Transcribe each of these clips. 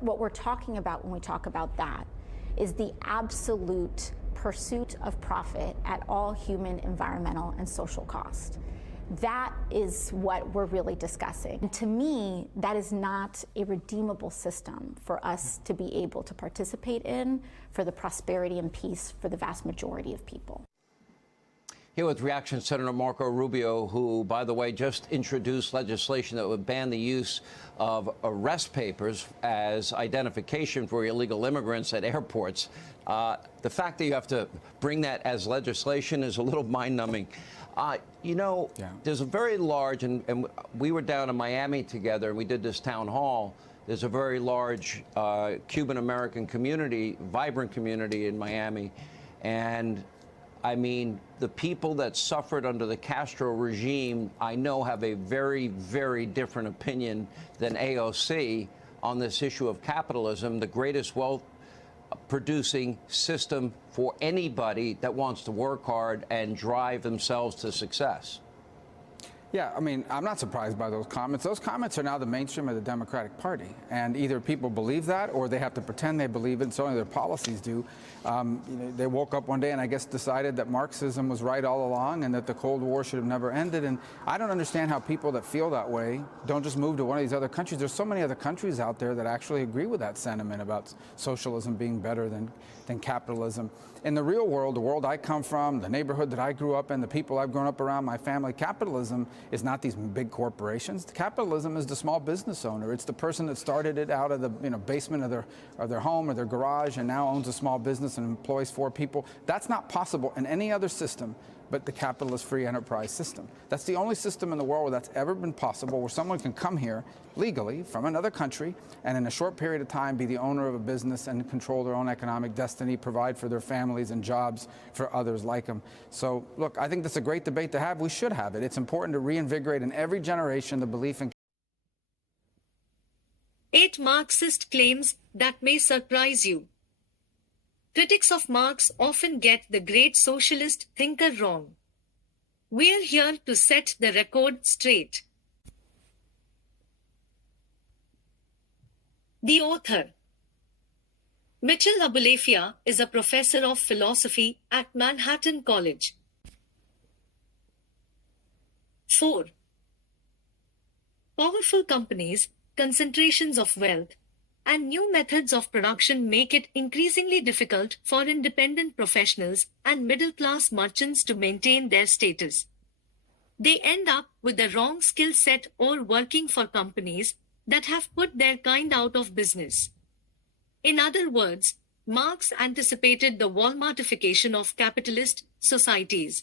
What we're talking about when we talk about that is the absolute pursuit of profit at all human, environmental, and social cost. That is what we're really discussing. And to me, that is not a redeemable system for us to be able to participate in for the prosperity and peace for the vast majority of people. Here with reaction, Senator Marco Rubio, who, by the way, just introduced legislation that would ban the use of arrest papers as identification for illegal immigrants at airports. The fact that you have to bring that as legislation is a little mind-numbing. There's a very large, and we were down in Miami together, and we did this town hall. There's a very large Cuban-American community, vibrant community in Miami. And I mean, the people that suffered under the Castro regime, I know, have a very, very different opinion than AOC on this issue of capitalism, the greatest wealth-producing system for anybody that wants to work hard and drive themselves to success. Yeah, I mean, I'm not surprised by those comments. Those comments are now the mainstream of the Democratic Party. And either people believe that or they have to pretend they believe it, and certainly their policies do. They woke up one day and I guess decided that Marxism was right all along and that the Cold War should have never ended. And I don't understand how people that feel that way don't just move to one of these other countries. There's so many other countries out there that actually agree with that sentiment about socialism being better than capitalism. In the real world, the world I come from, the neighborhood that I grew up in, the people I've grown up around, my family, capitalism is not these big corporations. Capitalism is the small business owner. It's the person that started it out of the basement of their home or their garage and now owns a small business and employs 4 people. That's not possible in any other system but the capitalist free enterprise system. That's the only system in the world where that's ever been possible, where someone can come here legally from another country and in a short period of time be the owner of a business and control their own economic destiny, provide for their families and jobs for others like them. So, look, I think that's a great debate to have. We should have it. It's important to reinvigorate in every generation the belief in 8 Marxist claims that may surprise you. Critics of Marx often get the great socialist thinker wrong. We're here to set the record straight. The author. Mitchell Abulafia is a professor of philosophy at Manhattan College. 4. Powerful companies, concentrations of wealth, and new methods of production make it increasingly difficult for independent professionals and middle-class merchants to maintain their status. They end up with the wrong skill set or working for companies that have put their kind out of business. In other words, Marx anticipated the Walmartification of capitalist societies.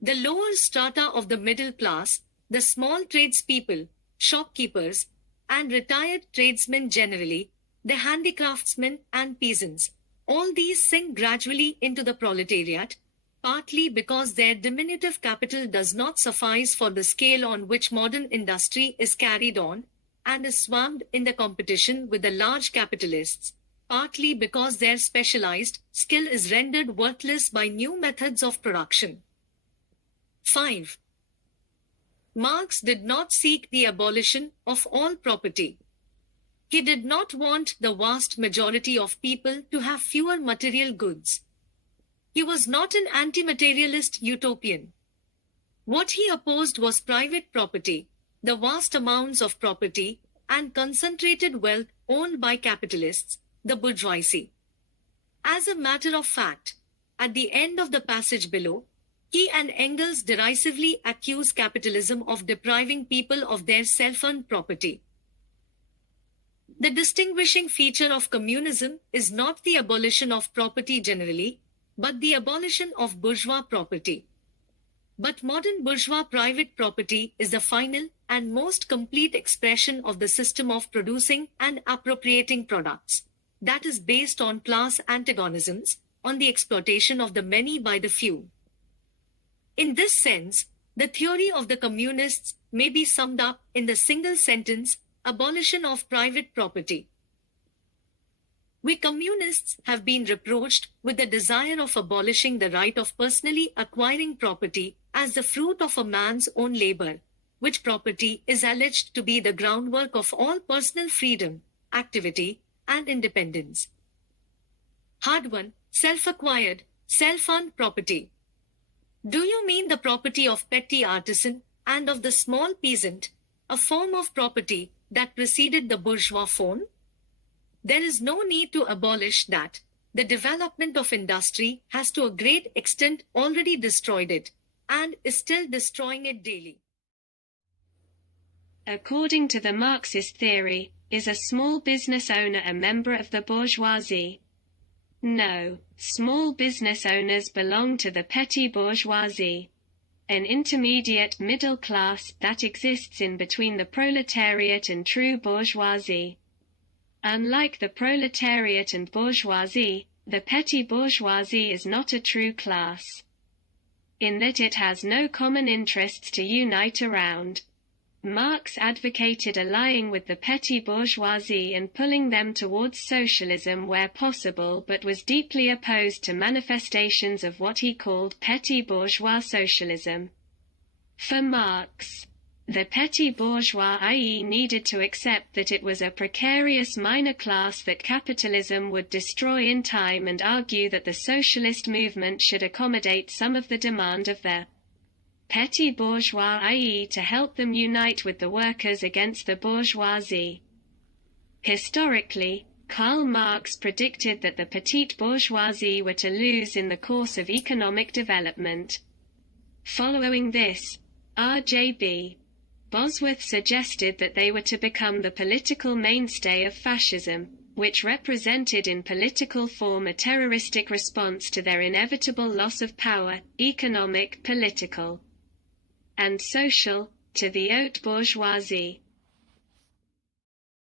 The lower strata of the middle class, the small tradespeople, shopkeepers, and retired tradesmen generally, the handicraftsmen and peasants, all these sink gradually into the proletariat, partly because their diminutive capital does not suffice for the scale on which modern industry is carried on, and is swamped in the competition with the large capitalists, partly because their specialized skill is rendered worthless by new methods of production. 5. Marx did not seek the abolition of all property. He did not want the vast majority of people to have fewer material goods. He was not an anti-materialist utopian. What he opposed was private property, the vast amounts of property and concentrated wealth owned by capitalists, the bourgeoisie. As a matter of fact, at the end of the passage below, he and Engels derisively accuse capitalism of depriving people of their self-earned property. The distinguishing feature of communism is not the abolition of property generally, but the abolition of bourgeois property. But modern bourgeois private property is the final and most complete expression of the system of producing and appropriating products, that is based on class antagonisms, on the exploitation of the many by the few. In this sense, the theory of the communists may be summed up in the single sentence, abolition of private property. We communists have been reproached with the desire of abolishing the right of personally acquiring property as the fruit of a man's own labor, which property is alleged to be the groundwork of all personal freedom, activity, and independence. Hard one, self-acquired, self-owned property. Do you mean the property of petty artisan and of the small peasant, a form of property that preceded the bourgeois form? There is no need to abolish that. The development of industry has to a great extent already destroyed it, and is still destroying it daily. According to the Marxist theory, is a small business owner a member of the bourgeoisie? No, small business owners belong to the petty bourgeoisie, an intermediate middle class that exists in between the proletariat and true bourgeoisie. Unlike the proletariat and bourgeoisie, the petty bourgeoisie is not a true class, in that it has no common interests to unite around. Marx advocated allying with the petty bourgeoisie and pulling them towards socialism where possible, but was deeply opposed to manifestations of what he called petty bourgeois socialism. For Marx, the petty bourgeoisie needed to accept that it was a precarious minor class that capitalism would destroy in time, and argue that the socialist movement should accommodate some of the demand of the petty bourgeoisie to help them unite with the workers against the bourgeoisie. Historically, Karl Marx predicted that the petite bourgeoisie were to lose in the course of economic development. Following this, R.J.B. Bosworth suggested that they were to become the political mainstay of fascism, which represented in political form a terroristic response to their inevitable loss of power, economic, political, and social, to the haute bourgeoisie.